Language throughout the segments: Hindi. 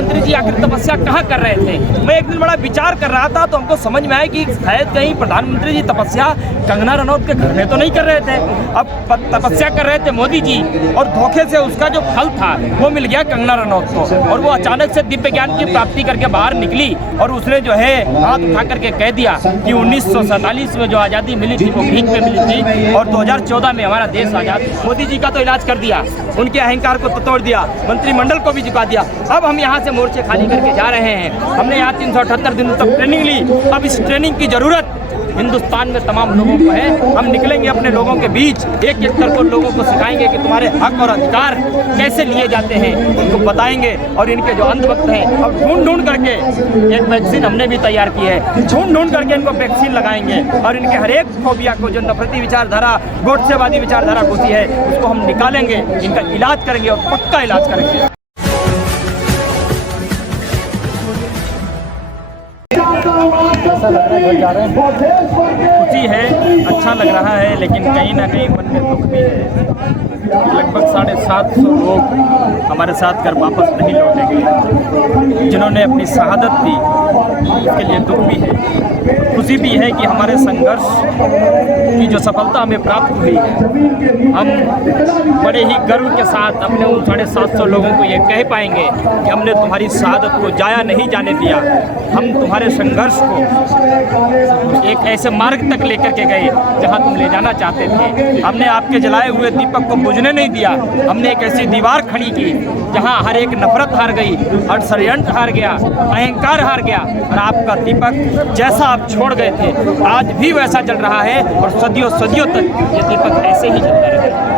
प्रधानमंत्री जी आखिर तपस्या कहाँ कर रहे थे। मैं एक दिन बड़ा विचार कर रहा था तो हमको समझ में आया कि शायद कहीं प्रधानमंत्री जी तपस्या कंगना रनौत के घर में तो नहीं कर रहे थे। अब तपस्या कर रहे थे मोदी जी और धोखे से उसका जो फल था वो मिल गया कंगना रनौत को, और वो अचानक से दिव्य ज्ञान की प्राप्ति करके बाहर निकली और उसने जो है हाथ उठा करके कह दिया कि 1947 में जो आज़ादी मिली थी वो भीख में मिली थी और 2014 में हमारा देश आज़ाद। मोदी जी का तो इलाज कर दिया, उनके अहंकार को तो तोड़ दिया, मंत्रिमंडल को भी झुका दिया। अब हम यहाँ से मोर्चे खाली करके जा रहे हैं। हमने यहाँ 378 दिनों तक ट्रेनिंग ली। अब इस ट्रेनिंग की ज़रूरत हिंदुस्तान में तमाम लोगों को है। हम निकलेंगे अपने लोगों के बीच, एक एक करके लोगों को सिखाएंगे कि तुम्हारे हक और अधिकार कैसे लिए जाते हैं, उनको बताएंगे। और इनके जो अंधभक्त हैं अब ढूंढ करके एक वैक्सीन हमने भी तैयार की है, ढूंढ करके इनको वैक्सीन लगाएंगे और इनके हर एक फोबिया को, जो नफरती विचारधारा, गोडसेवादी विचारधारा होती है, उसको हम निकालेंगे, इनका इलाज करेंगे और पक्का इलाज करेंगे। कैसा लग रहा है, जा रहे हैं? खुशी है, अच्छा लग रहा है, लेकिन कहीं ना कहीं मन में दुख भी है। लगभग 750 लोग हमारे साथ घर वापस नहीं लौटेंगे, जिन्होंने अपनी शहादत दी, उसके लिए दुख भी है। खुशी भी है कि हमारे संघर्ष की जो सफलता हमें प्राप्त हुई है, हम बड़े ही गर्व के साथ अपने उन 750 लोगों को ये कह पाएंगे कि हमने तुम्हारी शहादत को जाया नहीं जाने दिया। हम तुम्हारे संघर्ष को एक ऐसे मार्ग तक लेकर के गए जहां तुम ले जाना चाहते थे। हमने आपके जलाए हुए दीपक को बुझने नहीं दिया। हमने एक ऐसी दीवार खड़ी की जहां हर एक नफरत हार गई, हर षड्यंत्र हार गया, अहंकार हार गया, और आपका दीपक जैसा आप छोड़ गए थे आज भी वैसा जल रहा है और सदियों सदियों तक ये दीपक ऐसे ही चलता रहेगा।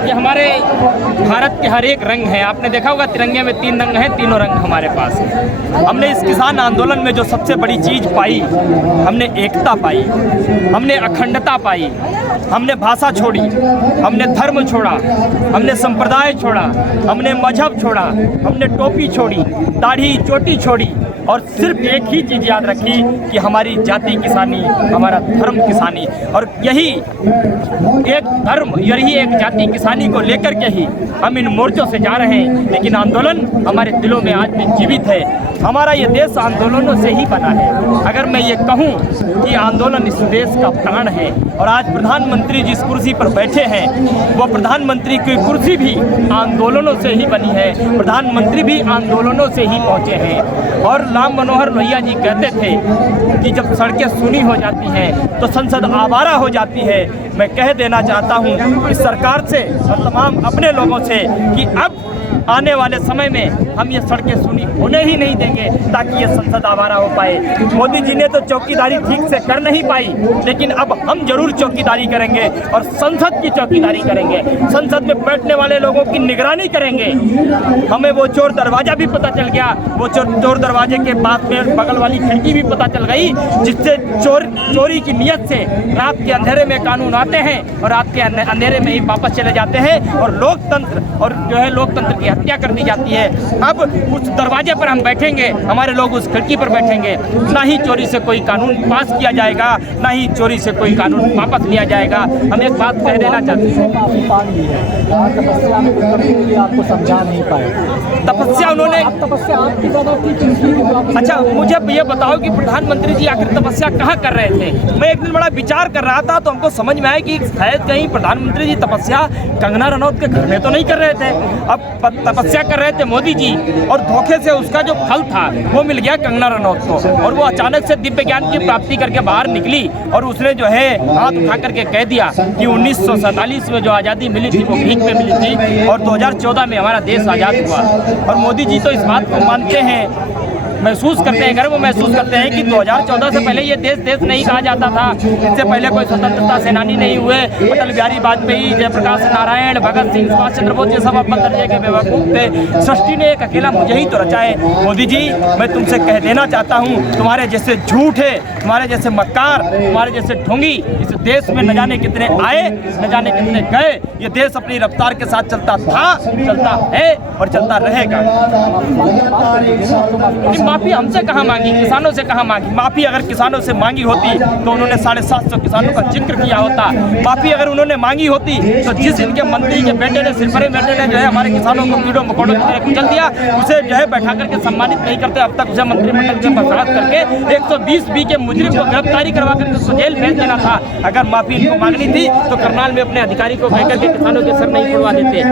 ये हमारे भारत के हर एक रंग है। आपने देखा होगा तिरंगे में 3 रंग हैं, तीनों रंग हमारे पास हैं। हमने इस किसान आंदोलन में जो सबसे बड़ी चीज़ पाई, हमने एकता पाई, हमने अखंडता पाई, हमने भाषा छोड़ी, हमने धर्म छोड़ा, हमने संप्रदाय छोड़ा, हमने मजहब छोड़ा, हमने टोपी छोड़ी, दाढ़ी चोटी छोड़ी, और सिर्फ एक ही चीज़ याद रखी कि हमारी जाति किसानी, हमारा धर्म किसानी। और यही एक धर्म, यही एक जाति किसानी को लेकर के ही हम इन मोर्चों से जा रहे हैं। लेकिन आंदोलन हमारे दिलों में आज भी जीवित है। हमारा ये देश आंदोलनों से ही बना है। अगर मैं ये कहूँ कि आंदोलन इस देश का प्राण है, और आज प्रधानमंत्री जिस कुर्सी पर बैठे हैं वो प्रधानमंत्री की कुर्सी भी आंदोलनों से ही बनी है, प्रधानमंत्री भी आंदोलनों से ही पहुँचे हैं। और राम मनोहर लोहिया जी कहते थे कि जब सड़कें सूनी हो जाती हैं तो संसद आवारा हो जाती है। मैं कह देना चाहता हूँ इस सरकार से और तमाम अपने लोगों से कि अब आने वाले समय में हम ये सड़कें सूनी होने ही नहीं देंगे ताकि ये संसद आवारा हो पाए। मोदी जी ने तो चौकीदारी ठीक से कर नहीं पाई, लेकिन अब हम जरूर चौकीदारी करेंगे और संसद की चौकीदारी करेंगे। संसद में बैठने वाले लोगों की निगरानी करेंगे। हमें वो चोर दरवाजा भी पता चल गया, वो चोर दरवाजे के बाद में बगल वाली खिड़की भी पता चल गई, जिससे चोरी की नियत से रात के अंधेरे में कानून आते हैं और रात के अंधेरे में ही वापस चले जाते हैं और लोकतंत्र और जो है लोकतंत्र की हत्या कर दी जाती है। अब उस दरवाजे पर हम बैठेंगे, हमारे लोग उस खिड़की पर बैठेंगे। ना ही चोरी से कोई कानून पास किया जाएगा, ना ही चोरी से कोई कानून वापस लिया जाएगा। हम एक बात कह देना चाहते हैं, आपको समझा नहीं पाए तपस्या उन्होंने अच्छा मुझे ये बताओ कि प्रधानमंत्री जी आखिर तपस्या कहाँ कर रहे थे। मैं एक दिन बड़ा विचार कर रहा था तो हमको समझ में आया कि शायद कहीं प्रधानमंत्री जी तपस्या कंगना रनौत के घर में तो नहीं कर रहे थे। अब तपस्या कर रहे थे मोदी जी और धोखे से उसका जो फल था वो मिल गया कंगना रनौत को, और वो अचानक से दिव्य ज्ञान की प्राप्ति करके बाहर निकली और उसने जो है हाथ उठा करके कह दिया कि 1947 में जो आज़ादी मिली थी वो भीख में मिली थी और 2014 में हमारा देश आज़ाद हुआ। और मोदी जी तो इस बात को मानते हैं, महसूस करते हैं, गर्व महसूस करते हैं कि 2014 से पहले ये देश नहीं कहा जाता था। इससे पहले कोई स्वतंत्रता सेनानी नहीं हुए। अटल बिहारी वाजपेयी, जयप्रकाश नारायण, भगत सिंह, सुभाष चंद्र बोस, ये सब अपन दर्जे के बेवकूफ़ थे। सृष्टि ने एक अकेला मुझे ही तो रचा है। मोदी जी मैं तुमसे कह देना चाहता हूँ, तुम्हारे जैसे झूठे, तुम्हारे जैसे मक्कार, तुम्हारे जैसे ढोंगी इस देश में न जाने कितने आए, न जाने कितने गए। ये देश अपनी रफ्तार के साथ चलता था, चलता है और चलता रहेगा। माफ़ी हमसे कहाँ मांगी, किसानों से कहाँ मांगी। माफ़ी अगर किसानों से मांगी होती तो उन्होंने 750 किसानों का जिक्र किया होता। माफ़ी अगर उन्होंने मांगी होती तो जिस इनके मंत्री के बेटे ने, सिरफरे बेटे ने जो है हमारे किसानों को कीड़ों मकोड़ों की तरह कुचल दिया, उसे जो है बैठा करके सम्मानित नहीं करते। अब तक उसे मंत्रिमंडल से बर्खास्त करके 120 बी के मुजरिम को गिरफ्तारी करवा करके उसको जेल भेज देना था। अगर माफ़ी इनको मांगनी थी तो करनाल में अपने अधिकारी को कहकर के किसानों के सर नहीं फुड़वा देते।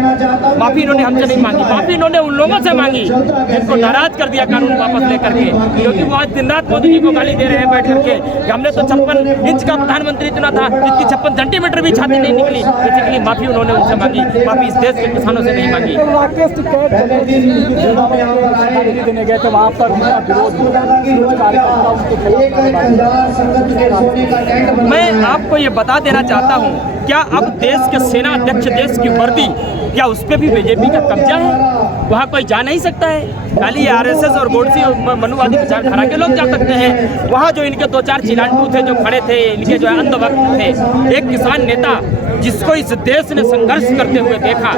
माफ़ी इन्होंने हमसे नहीं मांगी, माफ़ी इन्होंने उन लोगों से मांगी जिनको नाराज कर दिया कानून वापस लेकर के, क्योंकि वो आज दिन रात मोदी जी को गाली दे रहे हैं बैठ करके कि हमने तो 56 इंच का प्रधानमंत्री चुना था, जिसकी 56 सेंटीमीटर भी छाती नहीं निकली। बेसिकली माफ़ी उन्होंने उनसे मांगी, माफ़ी इस देश के किसानों से नहीं मांगी। राकेश टिकैत देने गए थे, वहाँ पर विरोध, मैं आपको ये बता देना चाहता हूँ, क्या अब देश के सेना अध्यक्ष, देश की वर्दी, क्या उस पर भी बीजेपी का कब्जा है? वहाँ कोई जा नहीं सकता है? खाली आरएसएस और गोडसे और मनुवादी विचारधारा के लोग जा सकते हैं। वहाँ जो इनके 2-4 चिलांटू थे जो खड़े थे, इनके जो है अंधभक्त थे, एक किसान नेता जिसको इस देश ने संघर्ष करते हुए देखा,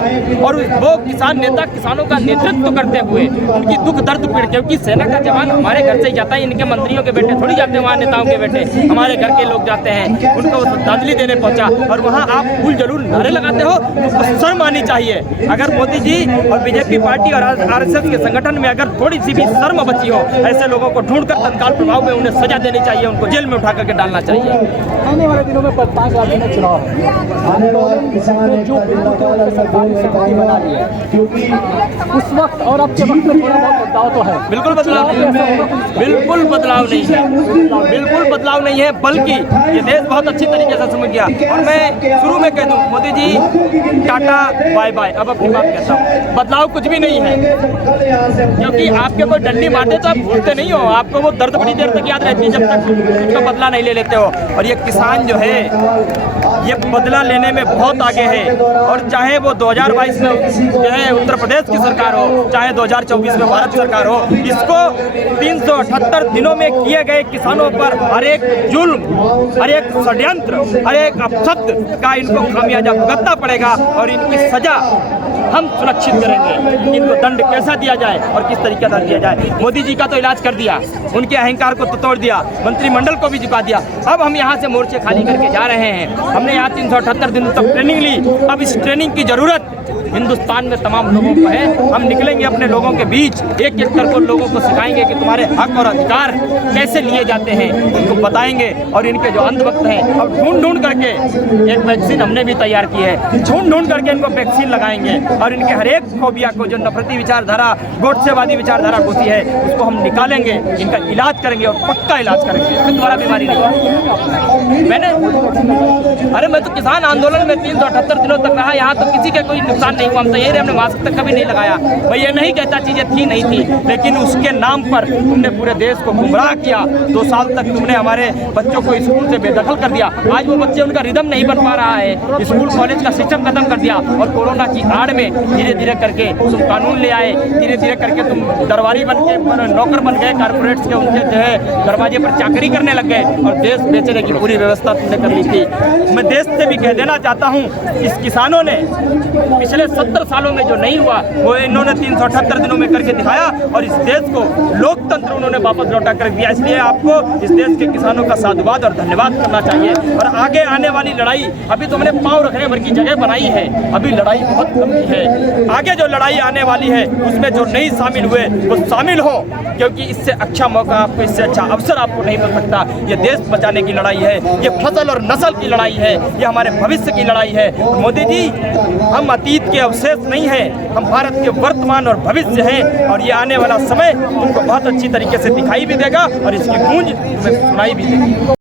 और वो किसान नेता किसानों का नेतृत्व करते हुए उनकी दुख दर्द पीड़, क्योंकि सेना का जवान हमारे घर से ही जाता है, इनके मंत्रियों के बेटे थोड़ी जाते हैं वहाँ, नेताओं के बेटे हमारे घर के लोग जाते हैं। उनको श्रद्धांजलि देने पहुंचा और वहाँ आप फूल जरूर नारे लगाते हो, उसको शर्म आनी चाहिए। अगर मोदी जी और बीजेपी पार्टी और आरएसएस के संगठन में अगर थोड़ी सी भी शर्म बची हो, ऐसे लोगों को ढूंढकर तत्काल प्रभाव में उन्हें सजा देनी चाहिए, उनको जेल में उठा करके डालना चाहिए। आने वाले दिनों में 5 राज्यों में चुनाव है, जो सरकारी समिति बना रही है, क्योंकि उस वक्त और अब के वक्त में थोड़ा बहुत बदलाव तो है। बिल्कुल बदलाव नहीं है, बिल्कुल बदलाव नहीं है, बिल्कुल बदलाव नहीं है, बल्कि ये देश बहुत अच्छी तरीके से समझ गया। और मैं शुरू में कह दूं, Modi ji tata bye bye, अब अपनी बात कहता हूँ, बदलाव कुछ भी नहीं है, क्योंकि आपके कोई डंडी मारते तो आप भूलते नहीं हो, आपको वो दर्द बड़ी देर तक याद रहती है जब तक उसका बदला नहीं ले लेते हो। और ये किसान जो है ये बदला लेने में बहुत आगे है, और चाहे वो 2022 में जो है उत्तर प्रदेश की सरकार हो, चाहे 2024 में भारत सरकार हो, इसको 378 दिनों में किए गए किसानों पर हर एक जुल्म, हर एक षड्यंत्र, हर एक अपशब्द का इनको खामियाजा भुगतना पड़ेगा, और इनकी सजा हम सुरक्षित करेंगे। इनको दंड कैसा दिया जाए और किस तरीके से दिया जाए। मोदी जी का तो इलाज कर दिया, उनके अहंकार को तो तोड़ दिया, मंत्रिमंडल को भी झुका दिया। अब हम यहाँ से मोर्चे खाली करके जा रहे हैं। हमने यहाँ 378 दिनों तक ट्रेनिंग ली, अब इस ट्रेनिंग की जरूरत हिंदुस्तान में तमाम लोगों को है। हम निकलेंगे अपने लोगों के बीच, एक एक करके लोगों को सिखाएंगे कि तुम्हारे हक और अधिकार कैसे लिए जाते हैं, उनको बताएंगे। और इनके जो अंधभक्त हैं, अब ढूंढ करके एक वैक्सीन हमने भी तैयार की है, ढूंढ करके इनको वैक्सीन लगाएंगे, और इनके हर एक फोबिया को, जो नफरती विचारधारा, गोडसेवादी विचारधारा घुसी है, उसको हम निकालेंगे, इनका इलाज करेंगे और पक्का इलाज करेंगे, फिर दोबारा बीमारी नहीं। मैं तो किसान आंदोलन में 378 दिनों तक रहा, यहाँ तो किसी के कोई नुकसान नहीं हुआ, हम तो यही हमने मास्क तक कभी नहीं लगाया। मैं ये नहीं कहता चीजें थी नहीं थी, लेकिन उसके नाम पर तुमने पूरे देश को गुमराह किया। 2 साल तक तुमने हमारे बच्चों को स्कूल से बेदखल कर दिया। आज वो बच्चे, उनका रिदम नहीं बन पा रहा है, स्कूल कॉलेज का सिस्टम खत्म कर दिया, और कोरोना की आड़ में धीरे धीरे करके तुम कानून ले आए, धीरे धीरे करके तुम दरबारी बन के, नौकर बन गए, कारपोरेट्स के उनके जो है दरवाजे पर चाकरी करने लग गए, और देश बेचने की पूरी व्यवस्था तुमने कर ली थी। मैं देश से भी कह देना चाहता हूँ, इस किसानों ने पिछले 70 सालों में जो नहीं हुआ वो इन्होंने 378 दिनों में करके दिखाया, और इस देश को लोकतंत्र उन्होंने वापस लौटा कर दिया। इसलिए आपको इस देश के किसानों का साधुवाद और धन्यवाद करना चाहिए। और आगे आने वाली लड़ाई, अभी तो हमने पाँव रखने भर की जगह बनाई है, अभी लड़ाई बहुत कम है। आगे जो लड़ाई आने वाली है उसमें जो नहीं शामिल हुए वो शामिल हो, क्योंकि इससे अच्छा मौका आपको, इससे अच्छा अवसर आपको नहीं मिल सकता। ये देश बचाने की लड़ाई है, ये फसल और नस्ल की लड़ाई है, ये हमारे भविष्य की लड़ाई है। मोदी जी, हम अतीत के अवशेष नहीं हैं, हम भारत के वर्तमान और भविष्य हैं, और ये आने वाला समय तुमको बहुत अच्छी तरीके से दिखाई भी देगा और इसकी गूंज तुम्हें सुनाई भी देगी।